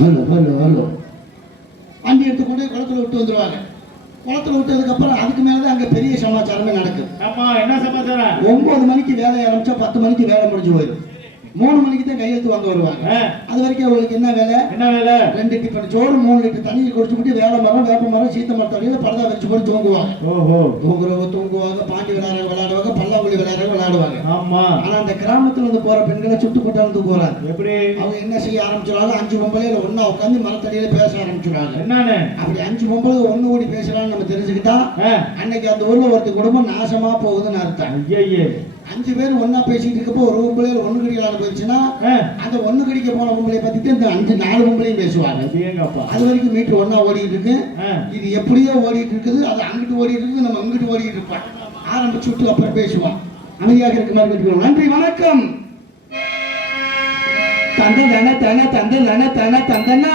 Hello hello hello வண்டி எடுத்து கொண்டு குளத்துல விட்டு வந்துடுவாங்க. குளத்துல விட்டதுக்கப்புறம் அதுக்கு மேலதான் அங்கே பெரிய சமாச்சாரமே நடக்கும். என்ன சமாச்சாரம்? 9 மணிக்கு வேலையை ஆரம்பிச்சா 10 மணிக்கு வேலை முடிஞ்சு போயிடும். 3 மணிக்கு தான் கையெழுத்து வாங்க வருவாங்க. அது வரைக்கும் அவங்களுக்கு என்ன வேலை? 2 டிஃபன் சோறு 3 லிட்டர் தண்ணியை குடிச்சுட்டு வேலை மரம் வேப்ப மரம் சீத்த மரத்தடியில் பரதா வச்சு போட்டு தூங்குவாங்க. தூங்குவாங்க, பாண்டி விளையாடுவாங்க, பல்லாங்குழி விளையாடுவாங்க. ஆனா அந்த கிராமத்துல இருந்து போற பெண்களை சுட்டு போட்டாலும் தூக்குறாங்க. எப்படி அவங்க என்ன செய்ய ஆரம்பிச்சிருவாங்க? 5 பொம்பளையில ஒன்னா உட்காந்து மரத்தடியில பேச ஆரம்பிச்சிருவாங்க. என்னன்னு அப்படி 5 பொம்பளை ஒண்ணு கூடி பேசலாம்னு நம்ம தெரிஞ்சுக்கிட்டா அன்னைக்கு அந்த ஊர்ல ஒருத்த குடும்பம் நாசமா போகுதுன்னு அர்த்தம். 5 பேர் ஒன்னா பேசிட்டு இருக்கப்போ ஒரு பொம்பளையில ஒண்ணு கடிக்கலான்னு போயிடுச்சுன்னா அந்த ஒண்ணு கடிக்க போன பொம்பளையை பத்திட்டு இந்த 4 பொம்பளையும் பேசுவாங்க. அது வரைக்கும் மீட்டர் ஒன்னா ஓடிட்டு இருக்கு. இது எப்படியோ ஓடிட்டு இருக்குது. அது அங்கிட்டு ஓடிட்டு இருக்கு, நம்ம அங்கிட்டு ஓடிட்டு இருப்போம். ஆரம்பிச்சு விட்டு அப்புறம் பேசுவோம். அமைதியாக இருக்க மாதிரி கேட்டுக்கிறோம். நன்றி, வணக்கம். தந்தன தன தந்தன தன தந்தனா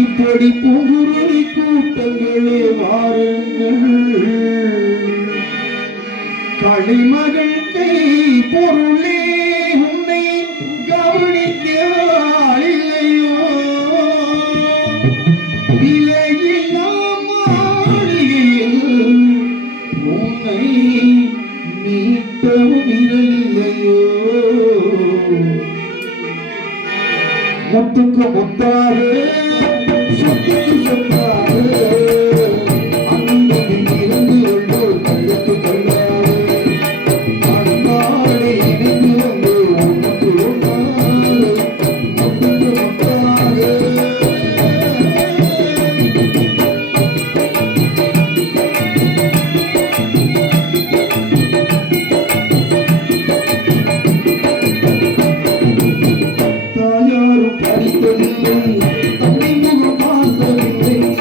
இப்படி பூங்குருவி கூட்டங்களே வாருங்கள், களிமகள் கை பொருளே உன்னை கவனிக்கிறாள் இல்லையோ, விலையில்லா மாளிகையில் உன்னை மீட்டவும் இல்லையோ, முத்துக்கு முத்தாக சொத்துக்கு சொத்தாக தாயாரும் படிக்கவில்லை, தன்னை முகம் பார்த்தவில்லை.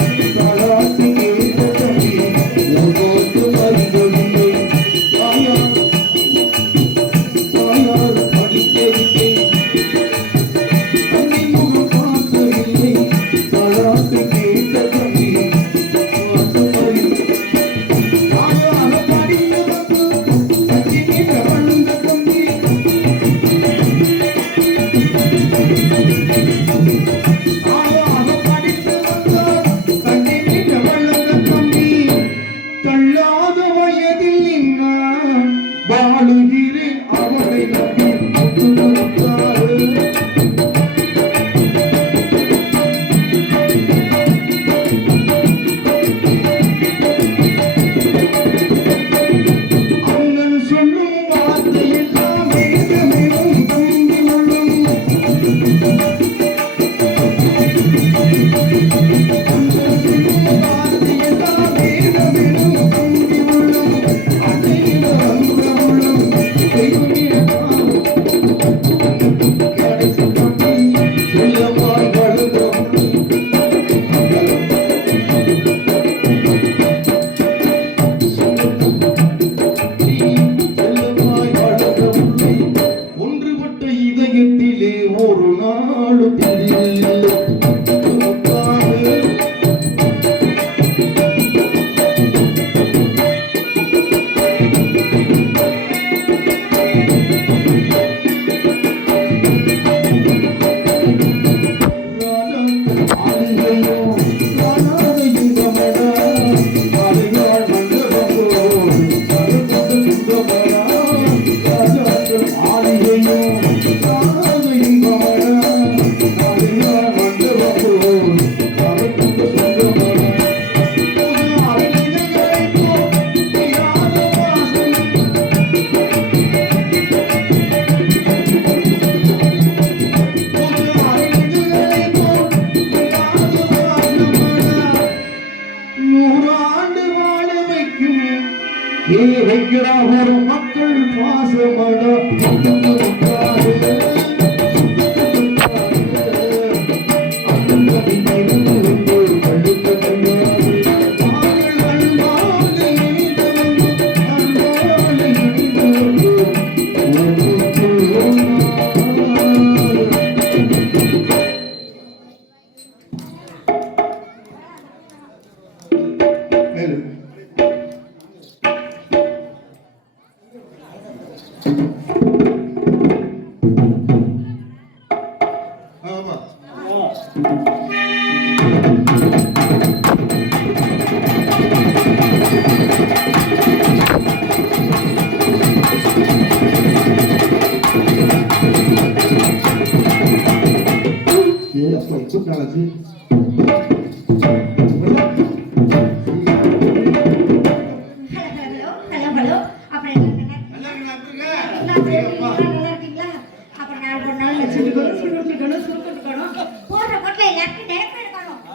வைக்கிறார் மக்கள் பாசமட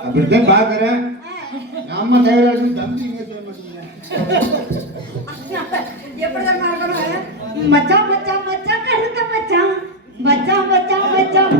அப்படித்தான் பாக்குறேன். நம்ம தயாராக தம்பி இங்க செய்ய மாட்டீங்க. மச்சான் மச்சான் மச்சான் கருத்த மச்சான் மச்சான் மச்சான் மச்சான்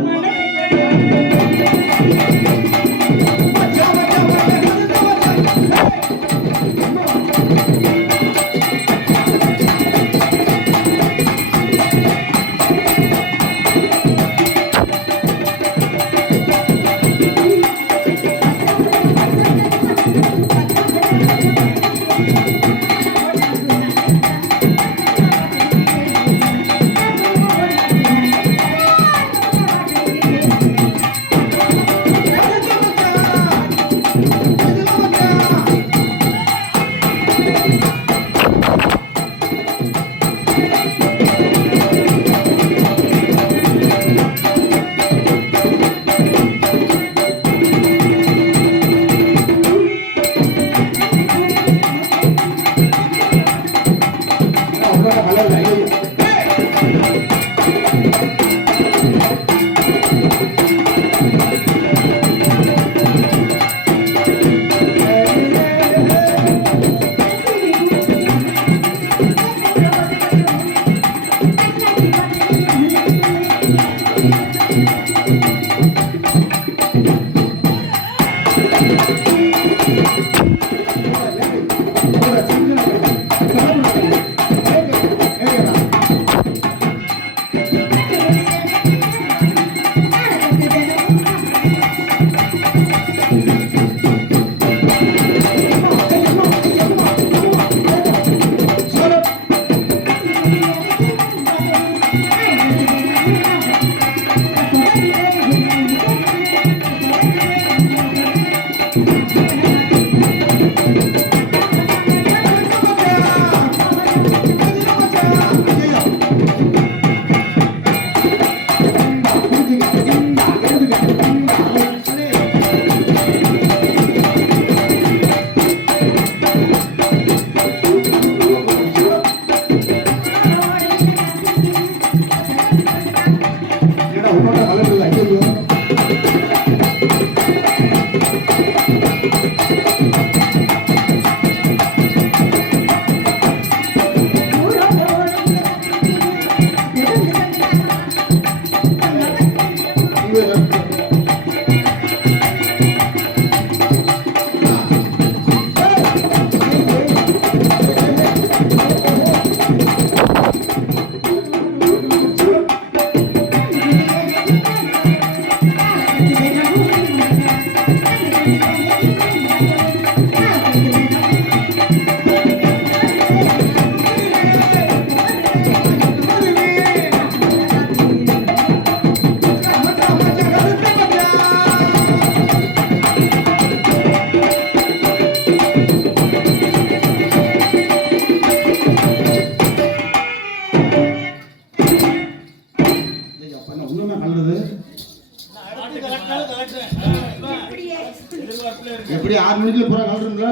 எப்படி 6 மணிக்குள்ள பூரா கலரும்ல?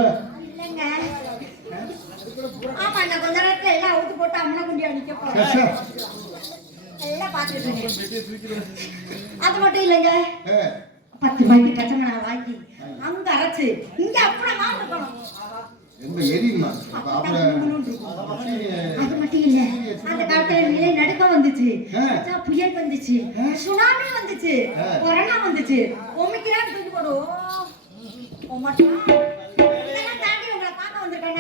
இல்லைங்க. ஆமா, நான் கொஞ்ச நேரத்துல எல்லாம் அவுத்து போட்டு அம்மனை குண்டி அடிக்க போறேன். எல்லாம் பார்த்துட்டு இருக்கேன். அது மட்டும் இல்லைங்க. 10 ரூபாய்க்கு பச்சை மிளகாய் வாங்கி அங்க அரைச்சு இங்க அப்படி இருக்கணும். ரொம்ப எரியுமா? அது மட்டும் இல்ல, அந்த காலத்துல நிலை நடுக்க வந்துச்சு, புயல் வந்துச்சு, சுனாமி வந்துச்சு, கொரோனா வந்துச்சு, ஒமிக்ரான் தூக்கி போடுவோம். இதெல்லாம் தாண்டி உங்களை பார்க்க வந்திருக்காங்க.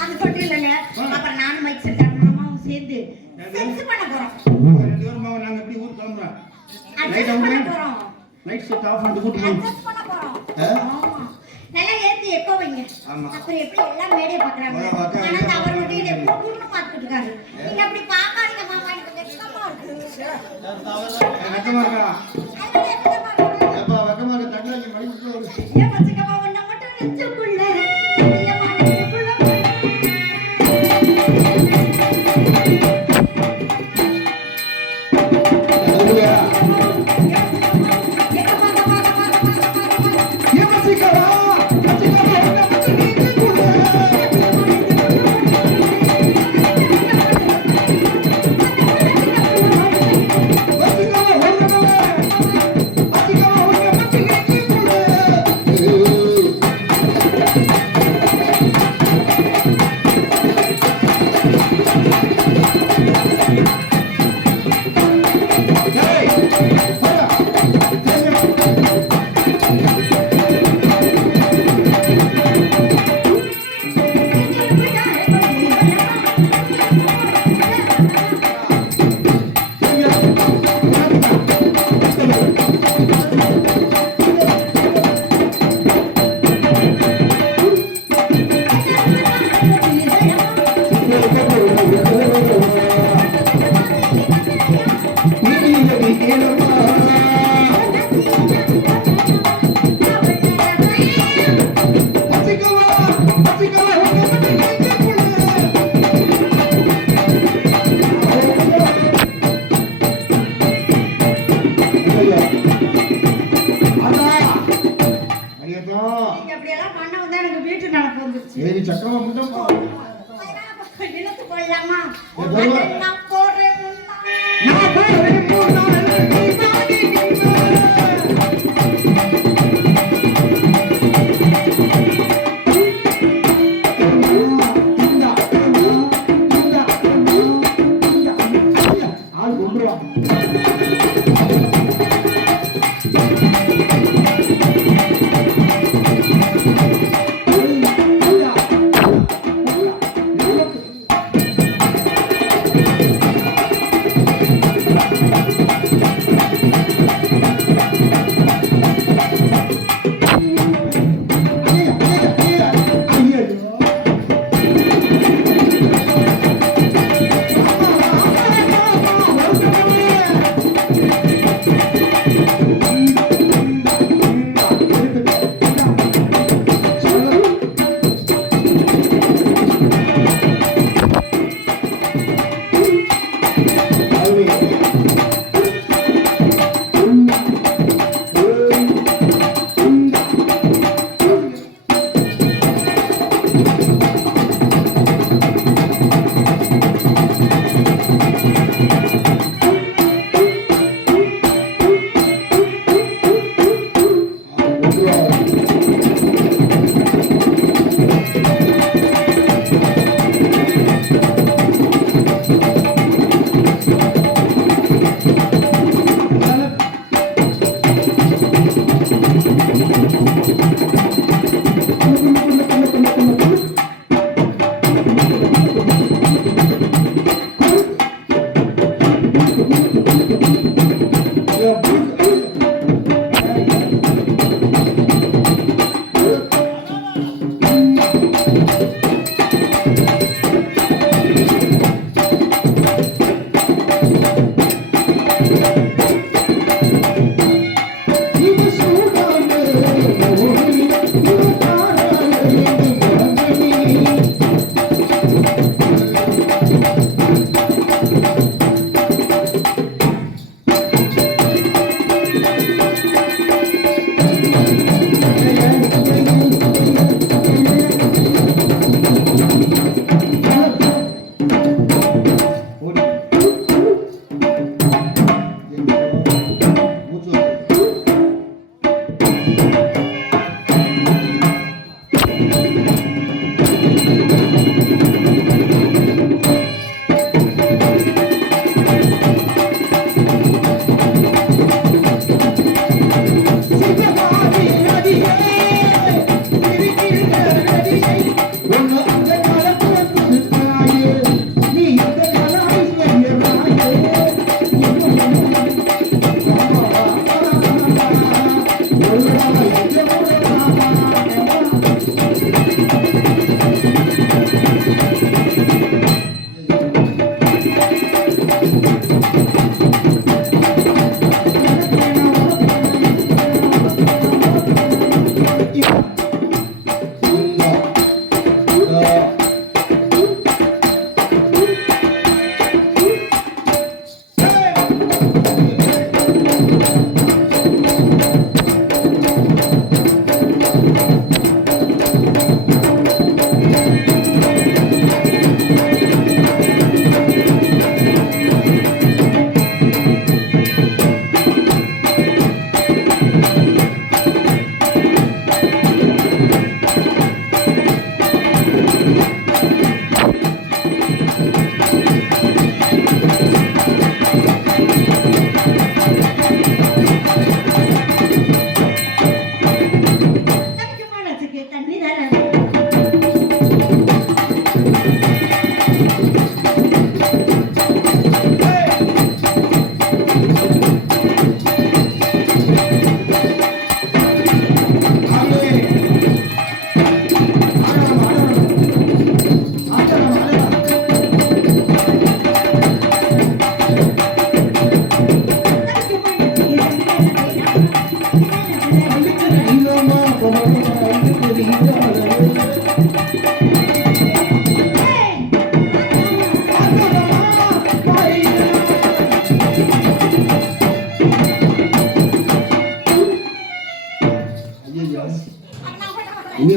அது மட்டும் இல்லைங்க. அப்புறம் நானும் மைக் செட் மாமாவும் சேர்ந்து செக்ஸ் பண்ண போறோம். நாங்க எப்படி ஊர் கிளம்புறோம்? லைட் செட் ஆஃப் பண்ணிட்டு கூட்டி பண்ண போறோம். நல்லா ஏத்தி எக்கோ வைங்க. அப்புறம் எப்படி எல்லாம் மேடையை பாக்குறாங்க. ஆனா அவர் மட்டும் இதை கூர்ந்து பார்த்துட்டு இருக்காரு. நீங்க அப்படி பார்க்காதீங்க மாமா, எனக்கு வெக்கமா இருக்கு. வெக்கமா இருக்கா? ஏப்பா வெக்கமா இருக்க தங்கலி மடிச்சு ஒரு ஏன் பச்சைக்கமா ஒண்ண மட்டும் நெஞ்சுக்குள்ள இல்லமா நெஞ்சுக்குள்ள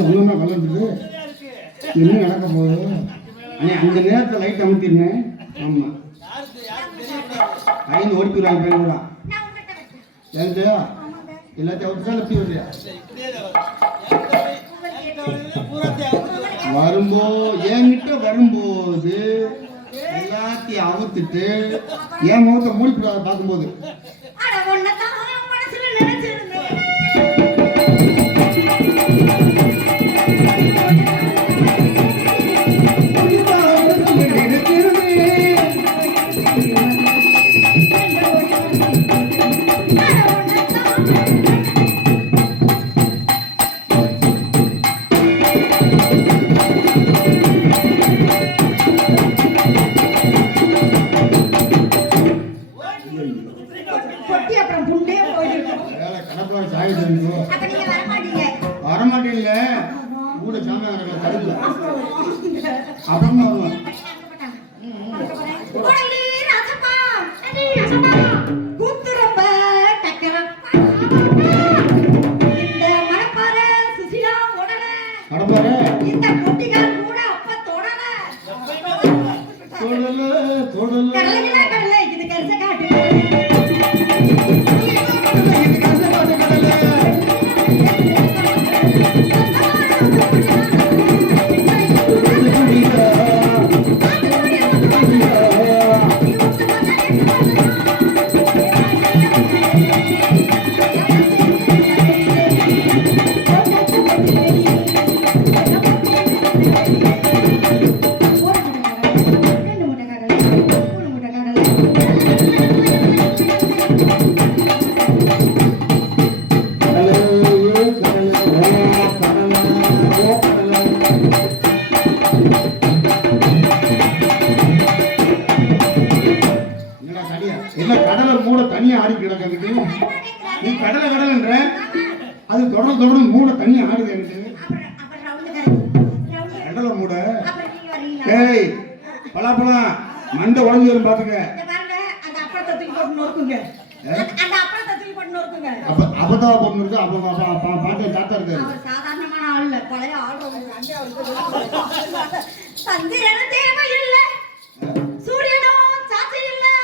ஒன்றுன்னா கலந்துட்டு என்ன நடக்க போகுது? அண்ணே அந்த நேரத்தில் லைட் அமுத்திருந்தேன். ஆமாம் ஐந்து ஓடி போயிடுவாங்க பையன் கூட ஏன்ச்சா எல்லாத்தையும் அவுட்டு எப்படி வர்றியா என்கிட்ட வரும்போது எல்லாத்தையும் அவுத்துட்டு என் முகத்தை மூடி போடாத பார்க்கும்போது வரமாட்டீங்க கூட சாமியார் கருது அப்புறமா நீ கடலை கடலைன்ற அது தொடர்ந்து மூட தண்ணி ஆடுது எனக்கு கடலை மூட ஏய் பலாப்பழம் மண்டை உடஞ்சி வரும் பாத்துக்க அப்பதான் பொண்ணு இருக்கு அப்ப பாட்டு தாத்தா இருக்காரு சாதாரணமான ஆள் இல்ல பழைய ஆள் சந்திரன் தேவை இல்லை சூரியனும் சாட்சி இல்லை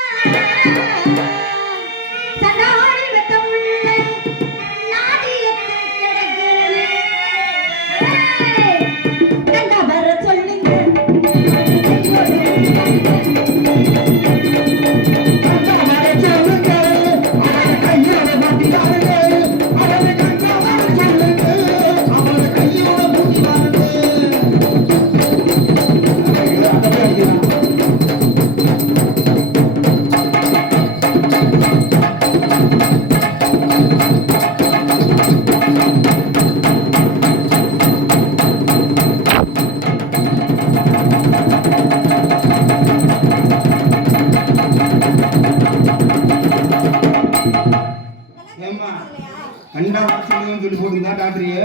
கண்டா சொல்லி போட்டுருந்தா டாக்டரிய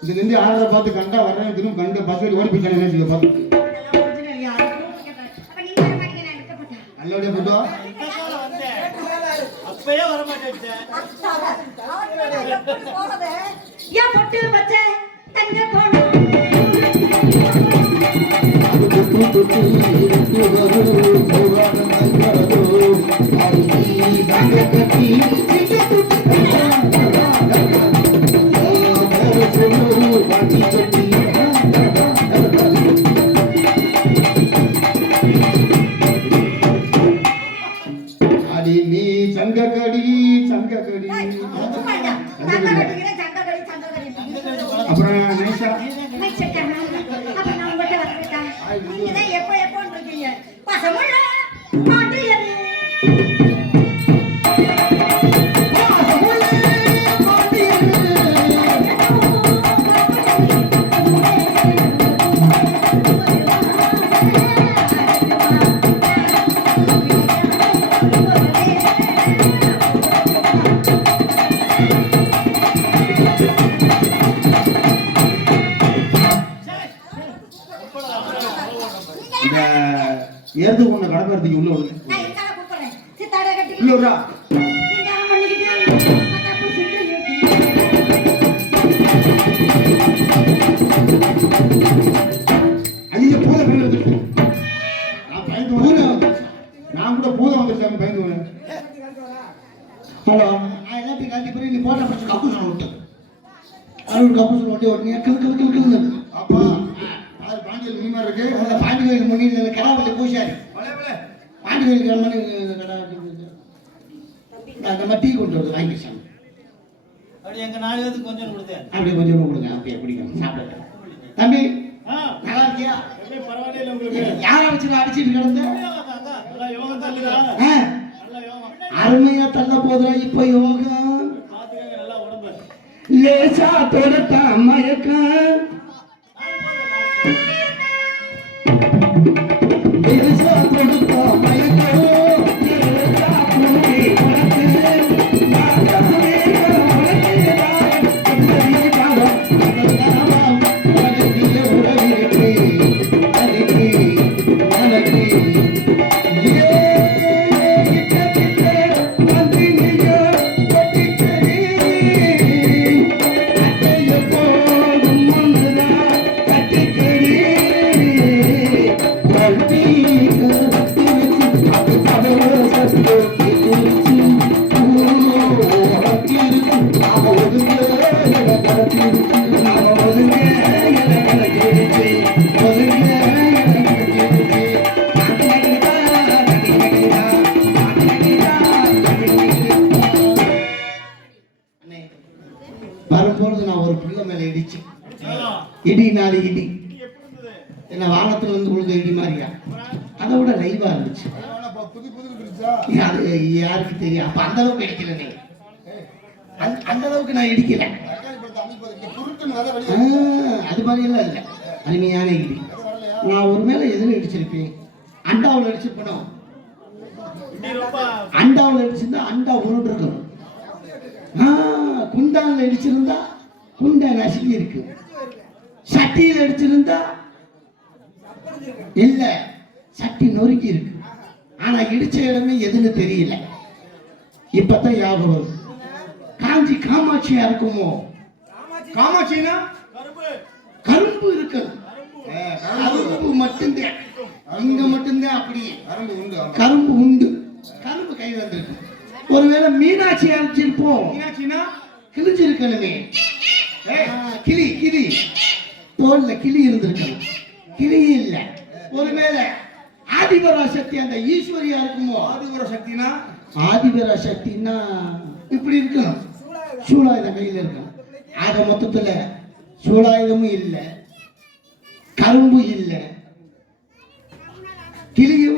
இதுல இருந்து ஆறரை பார்த்து கண்டா வர்றேன் திரும்ப கண்ட பஸ் ஓடி போயிட்டாங்க பார்த்து நல்லபடியா போட்டோ அப்பயே வர மாட்டேன் ஏன் பொட்டு வச்ச தங்க போடு நீ சங்கக்கடி சங்கக்கடி அப்புறம் நைசா எப்போ எப்போன்னு இருக்கீங்க பசமுள்ள ஏறது கொண்ட கடப்பாரத்துக்கு உள்ள உள்ள கூட பூதம் வந்துருச்சாங்க பயந்து. ஹலோ நான் எல்லாத்தையும் காட்டி போய் நீ போட்டா பிடிச்சி கப்பு சொல்ல விட்டு அருள் கப்பு சொல்ல விட்டு உடனே கிளு அப்பா அது பாண்டியல் முனிமா இருக்கு. அந்த பாண்டி கோயில் முன்னில் கடாவல்லி பூசாரி பாண்டி கோயில் கிளம்பி கடா அந்த மாதிரி டீ கொண்டு வருது வாங்கி சாமி. அப்படி எங்க 4 பேருக்கு கொஞ்சம் கொடுத்தேன். அப்படியே கொஞ்சம் கொடுங்க. அப்படியே பிடிக்கும் சாப்பிட. தம்பி நல்லா இருக்கியா? பரவாயில்ல உங்களுக்கு. யாரை வச்சு அடிச்சிட்டு கிடந்த? யோகம் தள்ளுதா? அருமையா தள்ள போதுரா இப்ப யோகம். பாத்துக்கங்க நல்லா உடம்பு. லேசா தொடுத்த மயக்கம். லேசா தொடுத்த மயக்கம். லேசா பூமி உனக்கு. மாதமே உனக்கு தான். உன்னதி பாவம். அதனாலாம் உனக்கு உறவிருக்கு. அதுக்கு எனக்கு வரும்பொழுது நான் ஒரு பிள்ளை மேல இடிச்சு இடி நாலு இடி என்ன வானத்துல இருந்து விழுந்த இடி மாதிரியா அதை விட லைவா இருந்துச்சு. புது புது இருந்துச்சா? அது யாருக்கு தெரியும்? அப்ப அந்த அளவுக்கு இடிக்கல நீ. அந்த அளவுக்கு நான் இடிக்கல. அது மாதிரி எல்லாம் இல்லை. அருமையான இடி. நான் ஒரு மேல எதுல இடிச்சிருப்பேன்? அண்டாவில் அடிச்சிருப்பேனோ? அண்டாவில் அடிச்சிருந்தா அண்டா உருண்டு இருக்கணும். குண்டான்ல அடிச்சிருந்தா குண்டை நசுக்கி இருக்கு. சட்டியில் அடிச்சிருந்தா இல்ல சட்டி நொறுக்கி இருக்கு. ஆனா இடிச்ச இடமே எதுன்னு தெரியல. இப்பதான் ஞாபகம் வருது. காஞ்சி காமாட்சியா இருக்குமோ? காமாட்சினா கரும்பு இருக்கு. கரும்பு மட்டும்தான் இங்க மட்டும்தான். அப்படியே கரும்பு உண்டு. கரும்பு கை வந்திருக்கு. ஒருவேளை மீனாட்சி அரைச்சிருப்போம். மீனாட்சினா கிழிஞ்சிருக்கணுமே. கிளி கிளி தோல்ல கிளி இருந்திருக்கணும். கிளி இல்ல. ஒருவேளை ஆதிபராசக்தி அந்த ஈஸ்வரியா இருக்குமோ? ஆதிபராசக்தினா ஆதிபராசக்தினா இப்படி இருக்கணும். சூலாயுதம் கையில் இருக்கணும். ஆக மொத்தத்துல சூலாயுதமும் இல்லை, கரும்பு இல்லை, கிளியும்